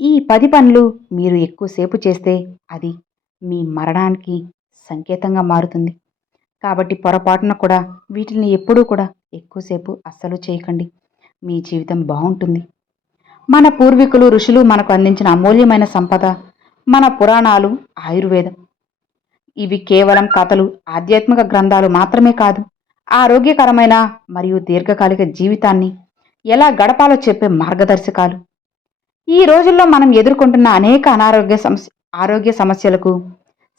ఈ 10 పనులు మీరు ఎక్కువసేపు చేస్తే అది మీ మరణానికి సంకేతంగా మారుతుంది. కాబట్టి పొరపాటున కూడా వీటిని ఎప్పుడూ కూడా ఎక్కువసేపు అస్సలు చేయకండి. మీ జీవితం బావుంటుంది. మన పూర్వీకులు, ఋషులు మనకు అందించిన అమూల్యమైన సంపద మన పురాణాలు, ఆయుర్వేదం. ఇవి కేవలం కథలు, ఆధ్యాత్మిక గ్రంథాలు మాత్రమే కాదు. ఆరోగ్యకరమైన మరియు దీర్ఘకాలిక జీవితాన్ని ఎలా గడపాలో చెప్పే మార్గదర్శకాలు. ఈ రోజుల్లో మనం ఎదుర్కొంటున్న అనేక ఆరోగ్య సమస్యలకు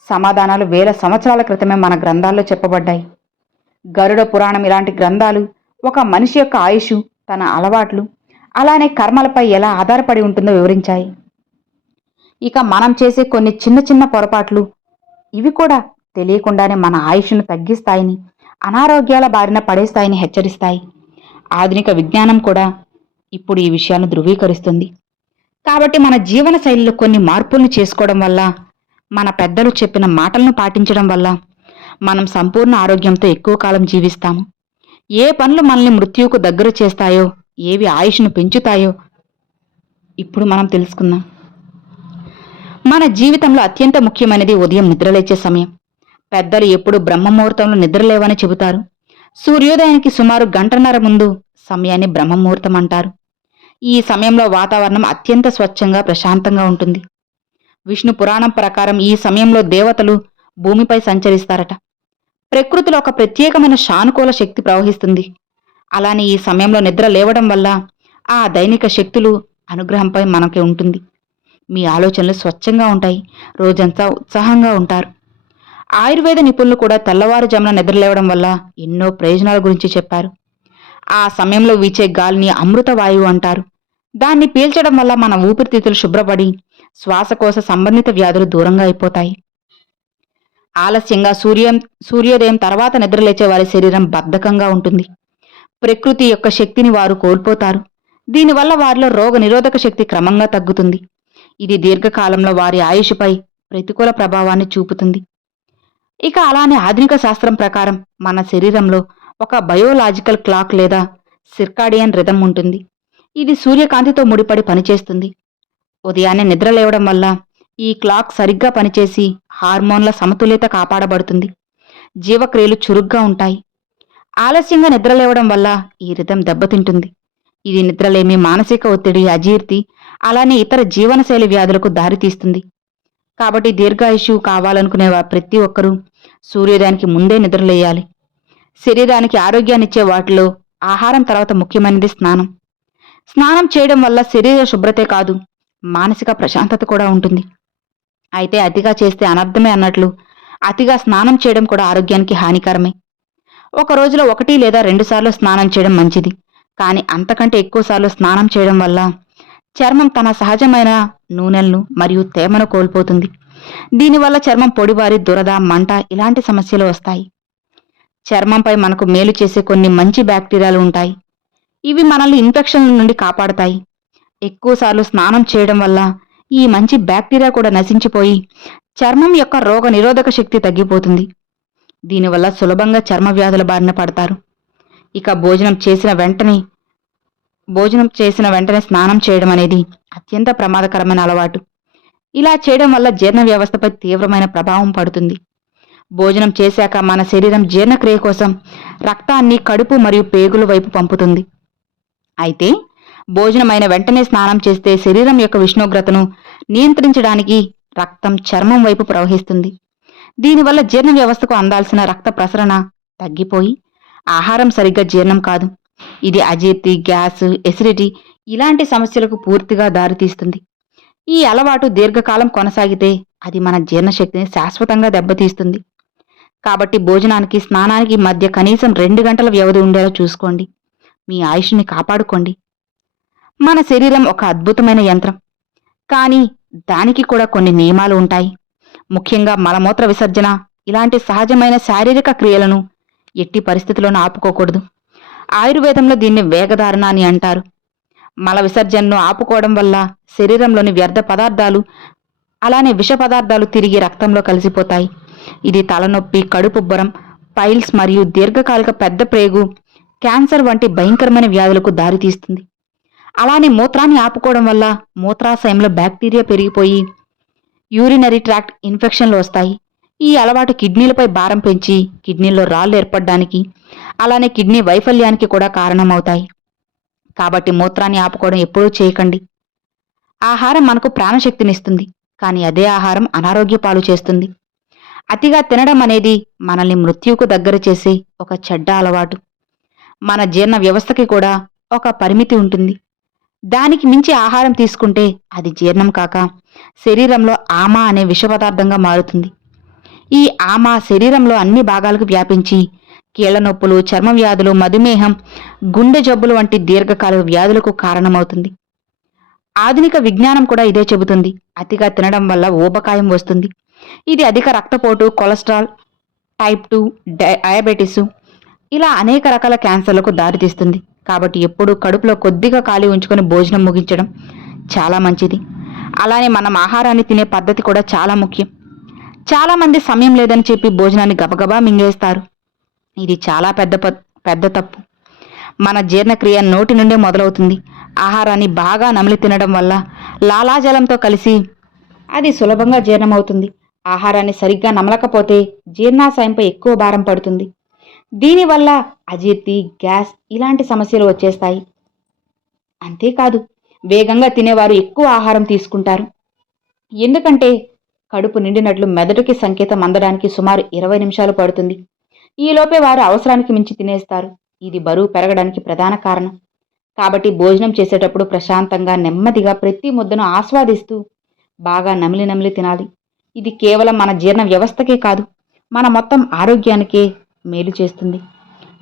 సమాధానాలు వేల సంవత్సరాల క్రితమే మన గ్రంథాల్లో చెప్పబడ్డాయి. గరుడ పురాణం ఇలాంటి గ్రంథాలు ఒక మనిషి యొక్క ఆయుష్, తన అలవాట్లు, అలానే కర్మలపై ఎలా ఆధారపడి ఉంటుందో వివరించాయి. ఇక మనం చేసే కొన్ని చిన్న చిన్న పొరపాట్లు ఇవి కూడా తెలియకుండానే మన ఆయుష్ను తగ్గిస్తాయని, అనారోగ్యాల బారిన పడేస్తాయని హెచ్చరిస్తాయి. ఆధునిక విజ్ఞానం కూడా ఇప్పుడు ఈ విషయాన్ని ధృవీకరిస్తుంది. కాబట్టి మన జీవన శైలిలో కొన్ని మార్పుల్ని చేసుకోవడం వల్ల, మన పెద్దలు చెప్పిన మాటలను పాటించడం వల్ల మనం సంపూర్ణ ఆరోగ్యంతో ఎక్కువ కాలం జీవిస్తాము. ఏ పనులు మనల్ని మృత్యువుకు దగ్గర చేస్తాయో, ఏవి ఆయుష్ను పెంచుతాయో ఇప్పుడు మనం తెలుసుకుందాం. మన జీవితంలో అత్యంత ముఖ్యమైనది ఉదయం నిద్రలేచే సమయం. పెద్దలు ఎప్పుడు బ్రహ్మముహూర్తంలో నిద్రలేవని చెబుతారు. సూర్యోదయానికి సుమారు గంటన్నర ముందు సమయాన్ని బ్రహ్మముహూర్తం అంటారు. ఈ సమయంలో వాతావరణం అత్యంత స్వచ్ఛంగా, ప్రశాంతంగా ఉంటుంది. విష్ణు పురాణం ప్రకారం ఈ సమయంలో దేవతలు భూమిపై సంచరిస్తారట. ప్రకృతిలో ఒక ప్రత్యేకమైన సానుకూల శక్తి ప్రవహిస్తుంది. అలానే ఈ సమయంలో నిద్ర లేవడం వల్ల ఆ దైనిక శక్తులు అనుగ్రహంపై మనకి ఉంటుంది. మీ ఆలోచనలు స్వచ్ఛంగా ఉంటాయి. రోజంతా ఉత్సాహంగా ఉంటారు. ఆయుర్వేద నిపుణులు కూడా తెల్లవారుజామున నిద్రలేవడం వల్ల ఎన్నో ప్రయోజనాల గురించి చెప్పారు. ఆ సమయంలో వీచే గాలిని అమృత వాయువు అంటారు. దాన్ని పీల్చడం వల్ల మన ఊపిరితిత్తులు శుభ్రపడి శ్వాసకోశ సంబంధిత వ్యాధులు దూరంగా అయిపోతాయి. ఆలస్యంగా సూర్యోదయం తర్వాత నిద్రలేచే వారి శరీరం బద్ధకంగా ఉంటుంది. ప్రకృతి యొక్క శక్తిని వారు కోల్పోతారు. దీనివల్ల వారిలో రోగ నిరోధక శక్తి క్రమంగా తగ్గుతుంది. ఇది దీర్ఘకాలంలో వారి ఆయుష్పై ప్రతికూల ప్రభావాన్ని చూపుతుంది. ఇక అలానే ఆధునిక శాస్త్రం ప్రకారం మన శరీరంలో ఒక బయోలాజికల్ క్లాక్ లేదా సిర్కాడియన్ రిథం ఉంటుంది. ఇది సూర్యకాంతితో ముడిపడి పనిచేస్తుంది. ఉదయాన్నే నిద్ర లేవడం వల్ల ఈ క్లాక్ సరిగ్గా పనిచేసి హార్మోన్ల సమతుల్యత కాపాడబడుతుంది. జీవక్రియలు చురుగ్గా ఉంటాయి. ఆలస్యంగా నిద్రలేవడం వల్ల ఈ రిథం దెబ్బతింటుంది. ఇది నిద్రలేమి, మానసిక ఒత్తిడి, అజీర్తి, అలానే ఇతర జీవనశైలి వ్యాధులకు దారితీస్తుంది. కాబట్టి దీర్ఘాయుషు కావాలనుకునే ప్రతి ఒక్కరూ సూర్యోదయానికి ముందే నిద్రలేయాలి. శరీరానికి ఆరోగ్యాన్నిచ్చే వాటిలో ఆహారం తర్వాత ముఖ్యమైనది స్నానం. స్నానం చేయడం వల్ల శరీర శుభ్రతే కాదు, మానసిక ప్రశాంతత కూడా ఉంటుంది. అయితే అతిగా చేస్తే అనర్థమే అన్నట్లు అతిగా స్నానం చేయడం కూడా ఆరోగ్యానికి హానికరమే. ఒక రోజులో 1 లేదా 2 సార్లు స్నానం చేయడం మంచిది. కానీ అంతకంటే ఎక్కువసార్లు స్నానం చేయడం వల్ల చర్మం తన సహజమైన నూనెలను మరియు తేమను కోల్పోతుంది. దీనివల్ల చర్మం పొడిబారి దురద, మంట ఇలాంటి సమస్యలు వస్తాయి. చర్మంపై మనకు మేలు చేసే కొన్ని మంచి బ్యాక్టీరియాలు ఉంటాయి. ఇవి మనల్ని ఇన్ఫెక్షన్ల నుండి కాపాడుతాయి. ఎక్కువసార్లు స్నానం చేయడం వల్ల ఈ మంచి బ్యాక్టీరియా కూడా నశించిపోయి చర్మం యొక్క రోగ నిరోధక శక్తి తగ్గిపోతుంది. దీనివల్ల సులభంగా చర్మ వ్యాధుల బారిన పడతారు. ఇక భోజనం చేసిన వెంటనే స్నానం చేయడం అనేది అత్యంత ప్రమాదకరమైన అలవాటు. ఇలా చేయడం వల్ల జీర్ణ వ్యవస్థపై తీవ్రమైన ప్రభావం పడుతుంది. భోజనం చేశాక మన శరీరం జీర్ణక్రియ కోసం రక్తాన్ని కడుపు మరియు పేగుల వైపు పంపుతుంది. అయితే భోజనమైన వెంటనే స్నానం చేస్తే శరీరం యొక్క ఉష్ణోగ్రతను నియంత్రించడానికి రక్తం చర్మం వైపు ప్రవహిస్తుంది. దీనివల్ల జీర్ణ వ్యవస్థకు అందాల్సిన రక్త ప్రసరణ తగ్గిపోయి ఆహారం సరిగ్గా జీర్ణం కాదు. ఇది అజీర్తి, గ్యాస్, ఎసిడిటీ ఇలాంటి సమస్యలకు పూర్తిగా దారితీస్తుంది. ఈ అలవాటు దీర్ఘకాలం కొనసాగితే అది మన జీర్ణశక్తిని శాశ్వతంగా దెబ్బతీస్తుంది. కాబట్టి భోజనానికి, స్నానానికి మధ్య కనీసం 2 గంటల వ్యవధి ఉండేలా చూసుకోండి. మీ ఆయుష్ని కాపాడుకోండి. మన శరీరం ఒక అద్భుతమైన యంత్రం, కానీ దానికి కూడా కొన్ని నియమాలు ఉంటాయి. ముఖ్యంగా మలమూత్ర విసర్జన ఇలాంటి సహజమైన శారీరక క్రియలను ఎట్టి పరిస్థితుల్లోనూ ఆపుకోకూడదు. ఆయుర్వేదంలో దీన్ని వేగధారణ అని అంటారు. మల విసర్జనను ఆపుకోవడం వల్ల శరీరంలోని వ్యర్థ పదార్థాలు, అలానే విష పదార్థాలు తిరిగి రక్తంలో కలిసిపోతాయి. ఇది తలనొప్పి, కడుపుబ్బరం, పైల్స్ మరియు దీర్ఘకాలిక పెద్ద ప్రేగు, క్యాన్సర్ వంటి భయంకరమైన వ్యాధులకు దారితీస్తుంది. అలానే మూత్రాన్ని ఆపుకోవడం వల్ల మూత్రాశయంలో బ్యాక్టీరియా పెరిగిపోయి యూరినరీ ట్రాక్ట్ ఇన్ఫెక్షన్లు వస్తాయి. ఈ అలవాటు కిడ్నీలపై భారం పెంచి కిడ్నీల్లో రాళ్ళు ఏర్పడడానికి, అలానే కిడ్నీ వైఫల్యానికి కూడా కారణమవుతాయి. కాబట్టి మూత్రాన్ని ఆపుకోవడం ఎప్పుడూ చేయకండి. ఆహారం మనకు ప్రాణశక్తినిస్తుంది, కానీ అదే ఆహారం అనారోగ్య పాలు చేస్తుంది. అతిగా తినడం అనేది మనల్ని మృత్యువుకు దగ్గర చేసే ఒక చెడ్డ అలవాటు. మన జీర్ణ వ్యవస్థకి కూడా ఒక పరిమితి ఉంటుంది. దానికి మించి ఆహారం తీసుకుంటే అది జీర్ణం కాక శరీరంలో ఆమా అనే విష పదార్థంగా మారుతుంది. ఈ ఆమా శరీరంలో అన్ని భాగాలకు వ్యాపించి కీళ్ల నొప్పులు, చర్మ వ్యాధులు, మధుమేహం, గుండె జబ్బులు వంటి దీర్ఘకాలిక వ్యాధులకు కారణమవుతుంది. ఆధునిక విజ్ఞానం కూడా ఇదే చెబుతుంది. అతిగా తినడం వల్ల ఊబకాయం వస్తుంది. ఇది అధిక రక్తపోటు, కొలెస్ట్రాల్, టైప్ 2 డయాబెటీసు, ఇలా అనేక రకాల క్యాన్సర్లకు దారితీస్తుంది. కాబట్టి ఎప్పుడూ కడుపులో కొద్దిగా ఖాళీ ఉంచుకొని భోజనం ముగించడం చాలా మంచిది. అలానే మనం ఆహారాన్ని తినే పద్ధతి కూడా చాలా ముఖ్యం. చాలామంది సమయం లేదని చెప్పి భోజనాన్ని గబగబా మింగేస్తారు. ఇది చాలా పెద్ద తప్పు. మన జీర్ణక్రియ నోటి నుండే మొదలవుతుంది. ఆహారాన్ని బాగా నమిలి తినడం వల్ల లాలాజలంతో కలిసి అది సులభంగా జీర్ణమవుతుంది. ఆహారాన్ని సరిగ్గా నమలకపోతే జీర్ణాశయంపై ఎక్కువ భారం పడుతుంది. దీనివల్ల అజీర్తి, గ్యాస్ ఇలాంటి సమస్యలు వచ్చేస్తాయి. అంతేకాదు, వేగంగా తినేవారు ఎక్కువ ఆహారం తీసుకుంటారు. ఎందుకంటే కడుపు నిండినట్లు మెదడుకి సంకేతం అందడానికి సుమారు 20 నిమిషాలు పడుతుంది. ఈలోపే వారు అవసరానికి మించి తినేస్తారు. ఇది బరువు పెరగడానికి ప్రధాన కారణం. కాబట్టి భోజనం చేసేటప్పుడు ప్రశాంతంగా, నెమ్మదిగా ప్రతి ముద్దను ఆస్వాదిస్తూ బాగా నమిలి నమిలి తినాలి. ఇది కేవలం మన జీర్ణ వ్యవస్థకే కాదు, మన మొత్తం ఆరోగ్యానికే మేలు చేస్తుంది.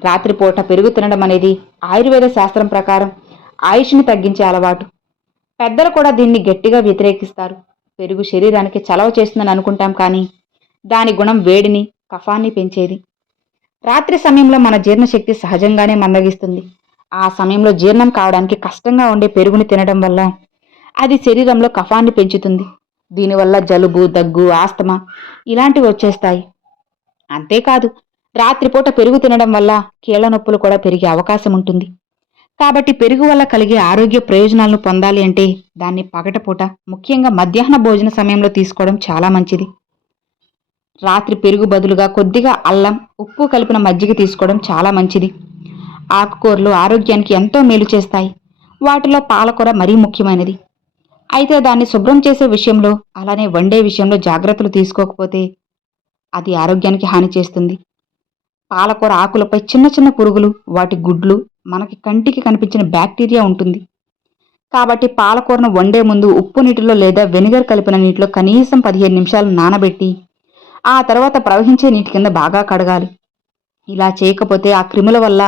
రాత్రిపూట పెరుగు తినడం అనేది ఆయుర్వేద శాస్త్రం ప్రకారం ఆయుష్ని తగ్గించే అలవాటు. పెద్దలు కూడా దీన్ని గట్టిగా వ్యతిరేకిస్తారు. పెరుగు శరీరానికి చలవ చేస్తుందని అనుకుంటాం, కానీ దాని గుణం వేడిని, కఫాన్ని పెంచేది. రాత్రి సమయంలో మన జీర్ణశక్తి సహజంగానే మందగిస్తుంది. ఆ సమయంలో జీర్ణం కావడానికి కష్టంగా ఉండే పెరుగుని తినడం వల్ల అది శరీరంలో కఫాన్ని పెంచుతుంది. దీనివల్ల జలుబు, దగ్గు, ఆస్తమా ఇలాంటివి వచ్చేస్తాయి. అంతేకాదు, రాత్రిపూట పెరుగు తినడం వల్ల కీళ్ల నొప్పులు కూడా పెరిగే అవకాశం ఉంటుంది. కాబట్టి పెరుగు వల్ల కలిగే ఆరోగ్య ప్రయోజనాలను పొందాలి అంటే దాన్ని పగటిపూట, ముఖ్యంగా మధ్యాహ్న భోజన సమయంలో తీసుకోవడం చాలా మంచిది. రాత్రి పెరుగు బదులుగా కొద్దిగా అల్లం, ఉప్పు కలిపిన మజ్జిగ తీసుకోవడం చాలా మంచిది. ఆకుకూరలు ఆరోగ్యానికి ఎంతో మేలు చేస్తాయి. వాటిలో పాలకూర మరీ ముఖ్యమైనది. అయితే దాన్ని శుభ్రం చేసే విషయంలో, అలానే వండే విషయంలో జాగ్రత్తలు తీసుకోకపోతే అది ఆరోగ్యానికి హాని చేస్తుంది. పాలకూర ఆకులపై చిన్న చిన్న పురుగులు, వాటి గుడ్లు, మనకి కంటికి కనిపించిన బ్యాక్టీరియా ఉంటుంది. కాబట్టి పాలకూరను వండే ముందు ఉప్పు నీటిలో లేదా వెనిగర్ కలిపిన నీటిలో కనీసం 15 నిమిషాలు నానబెట్టి ఆ తర్వాత ప్రవహించే నీటి కింద బాగా కడగాలి. ఇలా చేయకపోతే ఆ క్రిముల వల్ల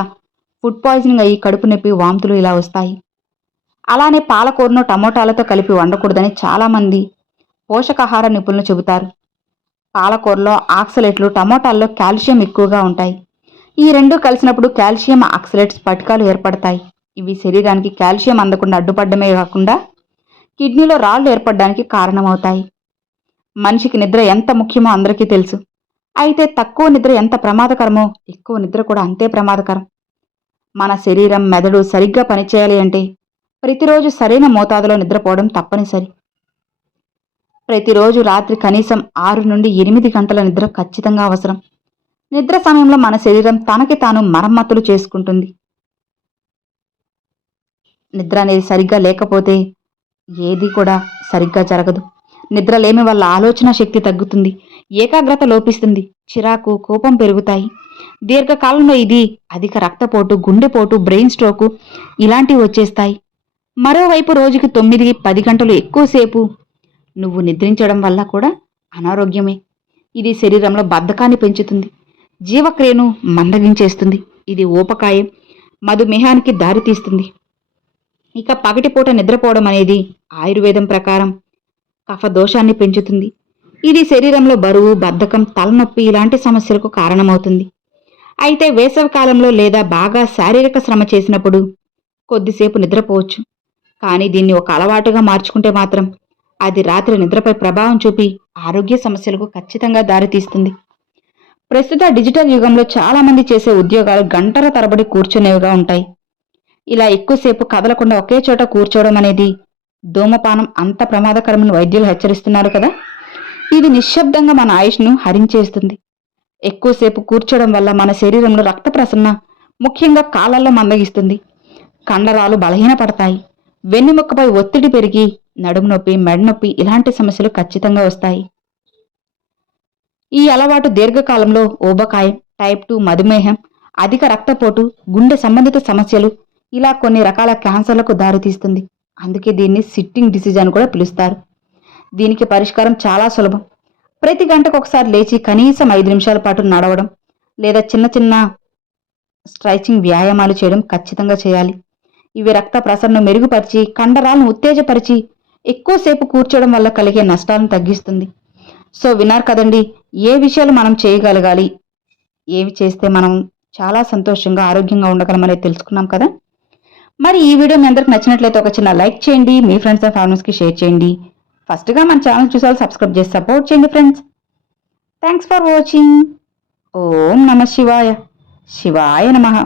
ఫుడ్ పాయిజనింగ్ అయ్యి కడుపు నొప్పి, వాంతులు ఇలా వస్తాయి. అలానే పాలకూరను టమోటాలతో కలిపి వండకూడదని చాలామంది పోషకాహార నిపుణులు చెబుతారు. పాలకూరలో ఆక్సలేట్లు, టమోటాల్లో కాల్షియం ఎక్కువగా ఉంటాయి. ఈ రెండు కలిసినప్పుడు కాల్షియం ఆక్సలేట్ స్ఫటికాలు ఏర్పడతాయి. ఇవి శరీరానికి కాల్షియం అందకుండా అడ్డుపడమే కాకుండా కిడ్నీలో రాళ్లు ఏర్పడడానికి కారణమవుతాయి. మనిషికి నిద్ర ఎంత ముఖ్యమో అందరికీ తెలుసు. అయితే తక్కువ నిద్ర ఎంత ప్రమాదకరమో ఎక్కువ నిద్ర కూడా అంతే ప్రమాదకరం. మన శరీరం, మెదడు సరిగ్గా పనిచేయాలి అంటే ప్రతిరోజు సరైన మోతాదులో నిద్రపోవడం తప్పనిసరి. ప్రతిరోజు రాత్రి కనీసం 6 నుండి 8 గంటల నిద్ర ఖచ్చితంగా అవసరం. నిద్ర సమయంలో మన శరీరం తనకి తాను మరమ్మతులు చేసుకుంటుంది. నిద్ర అనేది సరిగ్గా లేకపోతే ఏది కూడా సరిగ్గా జరగదు. నిద్రలేమి వల్ల ఆలోచన శక్తి తగ్గుతుంది, ఏకాగ్రత లోపిస్తుంది, చిరాకు, కోపం పెరుగుతాయి. దీర్ఘకాలంలో ఇది అధిక రక్తపోటు, గుండెపోటు, బ్రెయిన్ స్ట్రోకు ఇలాంటివి వచ్చేస్తాయి. మరోవైపు రోజుకి 9-10 గంటలు ఎక్కువసేపు నువ్వు నిద్రించడం వల్ల కూడా అనారోగ్యమే. ఇది శరీరంలో బద్ధకాన్ని పెంచుతుంది, జీవక్రియను మందగించేస్తుంది. ఇది ఊపకాయం, మధుమేహానికి దారితీస్తుంది. ఇక పగటిపూట నిద్రపోవడం అనేది ఆయుర్వేదం ప్రకారం కఫ దోషాన్ని పెంచుతుంది. ఇది శరీరంలో బరువు, బద్ధకం, తలనొప్పి ఇలాంటి సమస్యలకు కారణమవుతుంది. అయితే వేసవి కాలంలో లేదా బాగా శారీరక శ్రమ చేసినప్పుడు కొద్దిసేపు నిద్రపోవచ్చు. కానీ దీన్ని ఒక అలవాటుగా మార్చుకుంటే మాత్రం అది రాత్రి నిద్రపై ప్రభావం చూపి ఆరోగ్య సమస్యలకు ఖచ్చితంగా దారితీస్తుంది. ప్రస్తుత డిజిటల్ యుగంలో చాలామంది చేసే ఉద్యోగాలు గంటల తరబడి కూర్చునేవిగా ఉంటాయి. ఇలా ఎక్కువసేపు కదలకుండా ఒకే చోట కూర్చోవడం అనేది ధూమపానం అంత ప్రమాదకరమని వైద్యులు హెచ్చరిస్తున్నారు కదా. ఇది నిశ్శబ్దంగా మన ఆయుష్ను హరించేస్తుంది. ఎక్కువసేపు కూర్చోవడం వల్ల మన శరీరంలో రక్త ప్రసరణ, ముఖ్యంగా కాళ్ళల్లో మందగిస్తుంది. కండరాలు బలహీనపడతాయి. వెన్నెముకపై ఒత్తిడి పెరిగి నడుము నొప్పి, మెడ నొప్పి ఇలాంటి సమస్యలు ఖచ్చితంగా వస్తాయి. ఈ అలవాటు దీర్ఘకాలంలో ఊబకాయం, టైప్ 2 మధుమేహం, అధిక రక్తపోటు, గుండె సంబంధిత సమస్యలు, ఇలా కొన్ని రకాల క్యాన్సర్లకు దారితీస్తుంది. అందుకే దీన్ని సిట్టింగ్ డిసీజ్ అని కూడా పిలుస్తారు. దీనికి పరిష్కారం చాలా సులభం. ప్రతి గంటకు ఒకసారి లేచి కనీసం 5 నిమిషాల పాటు నడవడం లేదా చిన్న చిన్న స్ట్రెచింగ్ వ్యాయామాలు చేయడం ఖచ్చితంగా చేయాలి. ఇవి రక్త ప్రసరణను మెరుగుపరిచి, కండరాలను ఉత్తేజపరిచి, ఎక్కువసేపు కూర్చోవడం వల్ల కలిగే నష్టాలను తగ్గిస్తుంది. సో విన్నారు కదండి, ఏ విషయాలు మనం చేయగలగాలి, ఏవి చేస్తే మనం చాలా సంతోషంగా ఆరోగ్యంగా ఉండగలమనేది తెలుసుకున్నాం కదా. మరి ఈ వీడియో మీ అందరికి నచ్చినట్లయితే ఒక చిన్న లైక్ చేయండి, మీ ఫ్రెండ్స్ అండ్ ఫ్యామిలీస్కి షేర్ చేయండి. ఫస్ట్గా మన ఛానల్ చూసారు సబ్స్క్రైబ్ చేసి సపోర్ట్ చేయండి ఫ్రెండ్స్. Thanks for watching. ఓం నమ శివాయ. శివాయ నమః.